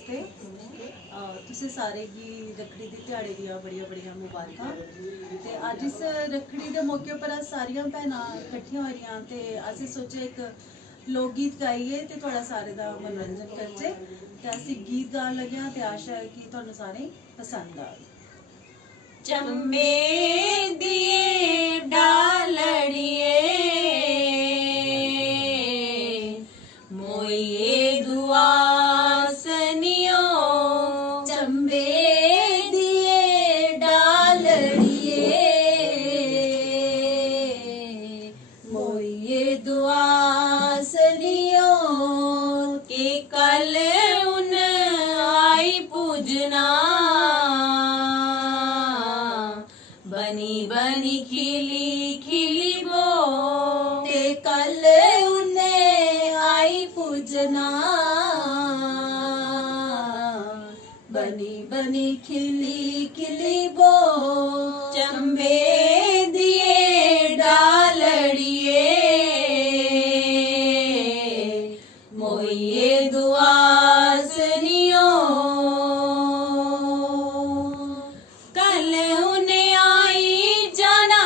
नमस्ते। तुसें सारे गी रक्खड़ी दी ध्याड़े दियां बड़ियां बड़ियां मुबारकां। ते अज्ज इस रक्खड़ी दे मौके पर अस सारियां भैनां कट्ठियां होई दियां ते असें सोचेआ इक लोक गीत गाइयै ते थोड़ा सारे दा मनोरंजन करचै। ते अस इक गीत गान लगे आं ते आशा है कि तुहानू सारें पसंद आग। चंबे दिए डालड़िए मोये दुआसनियो, चंबे दिए डालड़िए मोये दुआसनियो के कल उन आई पूजना बनी बनी खिली खिली बो ते कल उन्हें आई पूजना बनी बनी खिली खिली बो चंबे दिए डालड़िए मोये दुआसनियो कल उन्हें आई जाना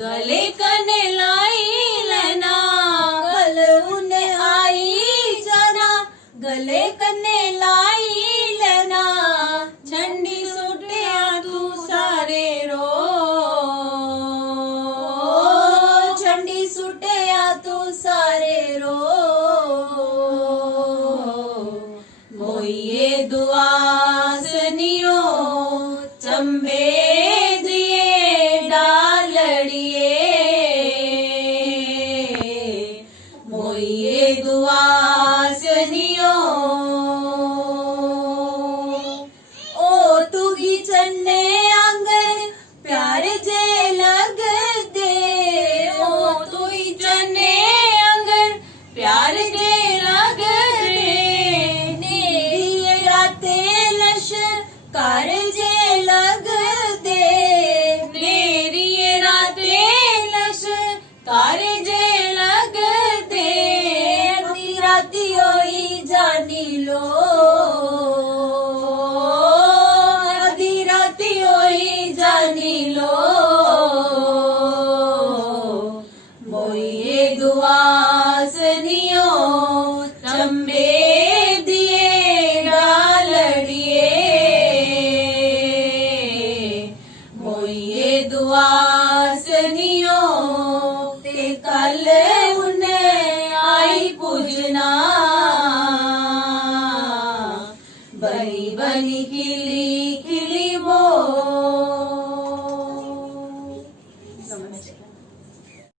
गले कने लाई लेना, कल उन्हें आई जाना गले कने लाई लेना झंडी सुटिया तू सारे रो, झंडी सुटिया तू सारे रो मोये दुआसनियो चंबे दिए डालड़िए मोये दुआसनियो ओ तुगी चन्ने आंगन प्यार जे लग दे, ओ तुगी चन्ने आंगन प्यार जे लग दे नेरी राते लश कर जे लग दे, नेरी राते लश कर जे लग दे अधी राती होई जानी लो, अधी राती होई जानी लो मोये दुआसनियो चंबे दिए डालड़िए मोये दुआसनियो ते कल उन्हें आई पूजना बनी बनी खिली